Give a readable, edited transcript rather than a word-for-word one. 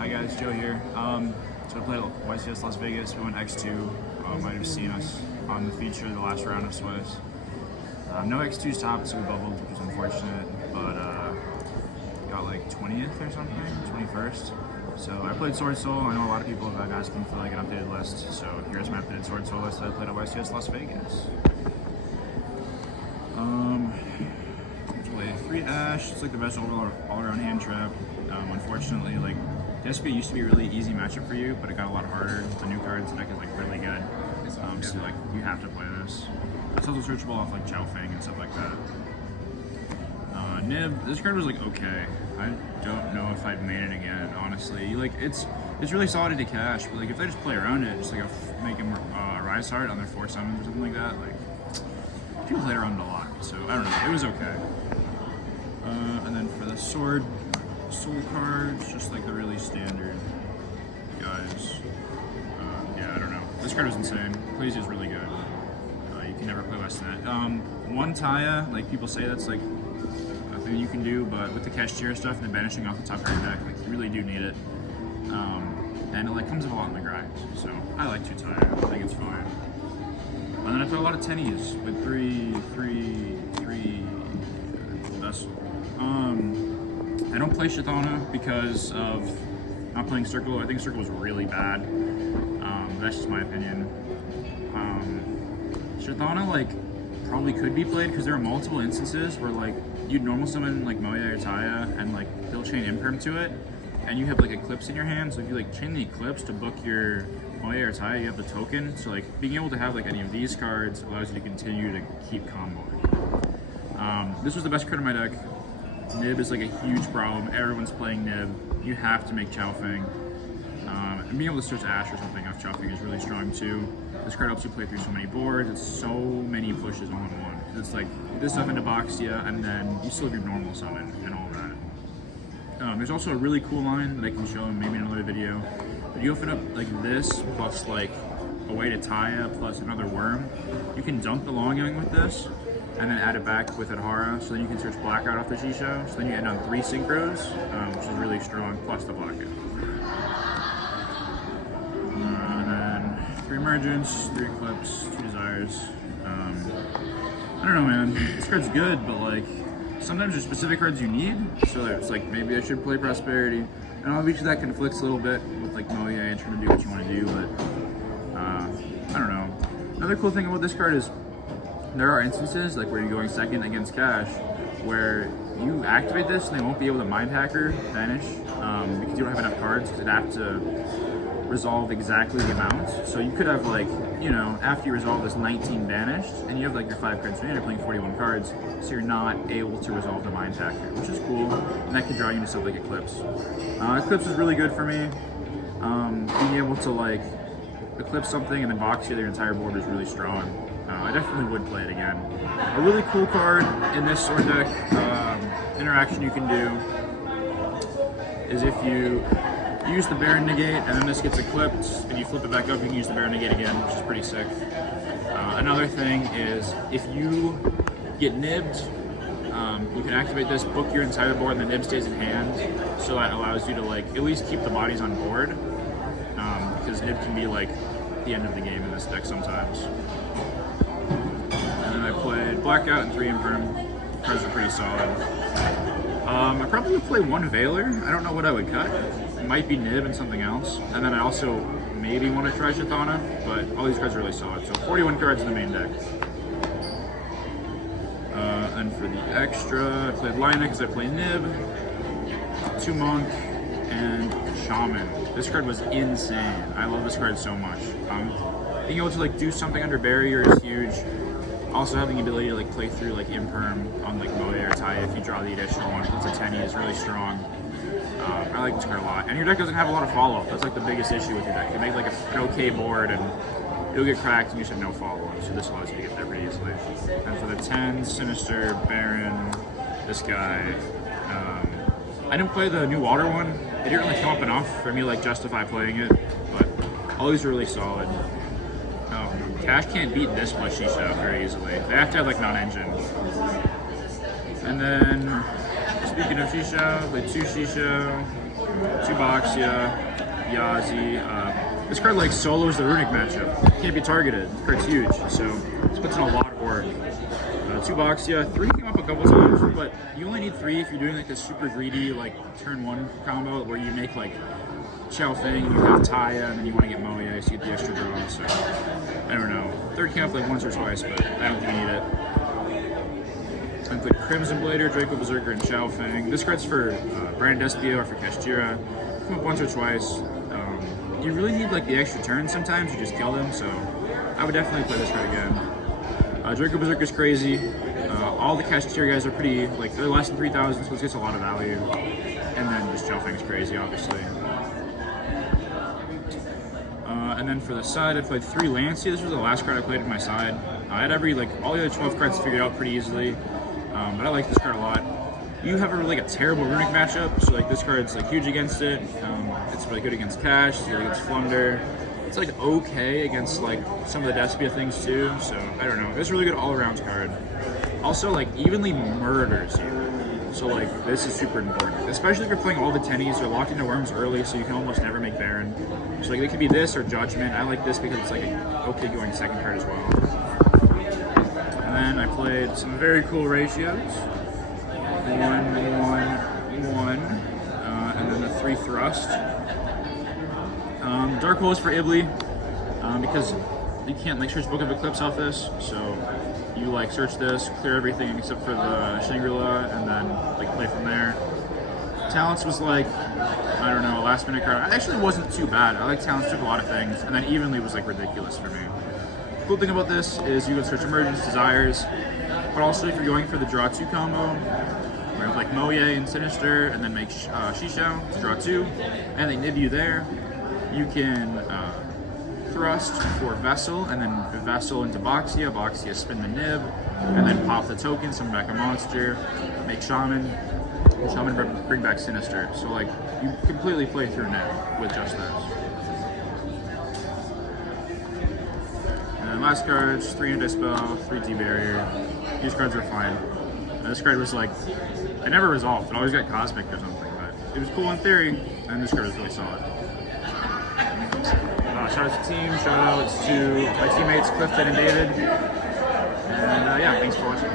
Hi guys, Joe here. So I played at YCS Las Vegas. We went X2. Might have seen us on the feature the last round of Swiss. No X2's top, so we bubbled, which was unfortunate. But got like 20th or something, 21st. So I played Sword Soul. I know a lot of people have been asking for like an updated list. So here's my updated Sword Soul list that I played at YCS Las Vegas. Played 3 Ash. It's like the best overall all-around hand trap. Unfortunately, like SP used to be a really easy matchup for you, but it got a lot harder. The new cards deck is like really good. So like you have to play this. It's also searchable off like Chao Feng and stuff like that. Nib, this card was like okay. I don't know if I'd main it again, honestly. Like it's really solid to cash, but like if they just play around it, just like make him a Rise Heart on their 4 summons or something like that, like people played around it a lot. So I don't know, it was okay. And then for the Sword Soul cards, just like the really standard guys. Yeah, I don't know. This card was insane. Plays is really good. You can never play less than that. One Taya, like people say that's like a thing you can do, but with the Cashier stuff and the banishing off the top card deck, like you really do need it. And it like comes up a lot in the grind. So I like 2 Taya. I think it's fine. And then I play a lot of tennies with 3 Vessel. I don't play Shithana because of not playing Circle. I think Circle is really bad. That's just my opinion. Shithana like probably could be played because there are multiple instances where like you'd normal summon like Moya or Taya and like they'll chain Imperm to it, and you have like Eclipse in your hand. So if you like chain the Eclipse to book your Moya or Taya, you have the token. So like being able to have like any of these cards allows you to continue to keep comboing. This was the best card in my deck. Nib is like a huge problem. Everyone's playing Nib. You have to make Chao Feng. And being able to search Ash or something off Chao Feng is really strong too. This card helps you play through so many boards. It's so many pushes all in one. It's like this stuff into Boxia, and then you still have your normal summon and all that. There's also a really cool line that I can show in maybe in another video. But you open up like this plus like a way to Taya plus another worm. You can dunk the Long Young with this, and then add it back with Adhara, so then you can search Blackout off the Shisho. So then you end on 3 Synchros, which is really strong, plus the Blackout. And then 3 Emergence, 3 Eclipse, 2 Desires. I don't know, man. This card's good, but like sometimes there's specific cards you need. So it's like maybe I should play Prosperity, and obviously that conflicts a little bit with like Moya and trying to do what you want to do. But I don't know. Another cool thing about this card is there are instances like where you're going second against Cash, where you activate this and they won't be able to Mind Hacker Vanish because you don't have enough cards, because it'd have to resolve exactly the amount. So you could have like, you know, after you resolve this 19 banished, and you have like your 5 cards, so you're playing 41 cards, so you're not able to resolve the Mind Hacker, which is cool, and that could draw you into stuff like Eclipse. Eclipse is really good for me. Being able to like Eclipse something and then box your entire board is really strong. I definitely would play it again. A really cool card in this sword deck, interaction you can do, is if you use the Baron Negate and then this gets Eclipsed and you flip it back up, you can use the Baron Negate again, which is pretty sick. Another thing is if you get nibbed, you can activate this, book your entire board, and the nib stays in hand, so that allows you to like at least keep the bodies on board, because nib can be like the end of the game in this deck sometimes. And then I played Blackout and 3 Imperm. Cards are pretty solid. I probably would play 1 Veiler. I don't know what I would cut. It might be Nib and something else. And then I also maybe want to try Shithana, but all these cards are really solid. So 41 cards in the main deck. And for the extra, I played Lina because I played Nib, 2 Monk, and Shaman. This card was insane. I love this card so much. Being able to like do something under barrier is huge. Also having the ability to like play through like Imperm on like Moya or Taya if you draw the additional one, plus a 10 is really strong. I like this card a lot. And your deck doesn't have a lot of follow-up. That's like the biggest issue with your deck. You make like an okay board and it'll get cracked and you should have no follow-up. So this allows you to get there pretty easily. And for the 10, Sinister, Baron, this guy. I didn't play the new Water one. It didn't really come up enough for me to like justify playing it, but all these are really solid. Cash can't beat this plus Shisha very easily. They have to have like non-engine. And then Speaking of Shisha, played 2 Shisha, 2 Boxia, Yazi. This card like solos the runic matchup. Can't be targeted. This card's huge, so this puts in a lot of work. 2 Boxia, 3 came up a couple times, but you only need 3 if you're doing like this super greedy like turn 1 combo where you make like Xiao Feng, you have Taya, and then you want to get Moye, so you get the extra draw. So I don't know. 3rd came up like once or twice, but I don't think you need it. And put Crimson Blader, Draco Berserker, and Xiao Feng. This card's for Brand Despia or for Kashjira. Come up once or twice. You really need like the extra turn sometimes, you just kill them, so I would definitely play this card again. Draco Berserker is crazy. All the Kashjira guys are pretty, like, they're less than 3,000, so this gets a lot of value. And then just Xiao Feng is crazy, obviously. And then for the side, I played 3 Lancia. This was the last card I played in my side. I had all the other 12 cards figured out pretty easily, but I like this card a lot. You have a terrible runic matchup, so like this card's like huge against it. It's really good against Cash, it's really against Flunder. It's like okay against like some of the Despia things too, so I don't know. It's a really good all-around card. Also like evenly murders you. So like this is super important, especially if you're playing all the tennies. You're locked into worms early, so you can almost never make Baron. So like it could be this or Judgment. I like this because it's like an okay going second card as well. And then I played some very cool ratios. 1, 1, 1, and then the 3 Thrust. Dark Hole is for Ibli because you can't like search Book of Eclipse off this, so you like search this, clear everything except for the Shangri-La, and then like play from there. Talents was like, I don't know, a last minute card. It actually wasn't too bad. I like Talents, took a lot of things, and then Evenly was like ridiculous for me. The cool thing about this is you can search Emergence, Desires, but also if you're going for the draw 2 combo, where you have like Moye and Sinister, and then make Shisha to draw 2, and they nib you there, you can Thrust for Vessel, and then Vessel into Boxia, Boxia spin the nib, and then pop the token, summon back a monster, make Shaman, Shaman bring back Sinister. So like, you completely play through nib with just this. And then last cards, 3 Anti-Spell, 3 T-Barrier. These cards are fine. This card was like, I never resolved, it always got Cosmic or something, but it was cool in theory, and this card was really solid. Shout out to the team, shout outs to my teammates Clifton and David, and yeah, thanks for watching.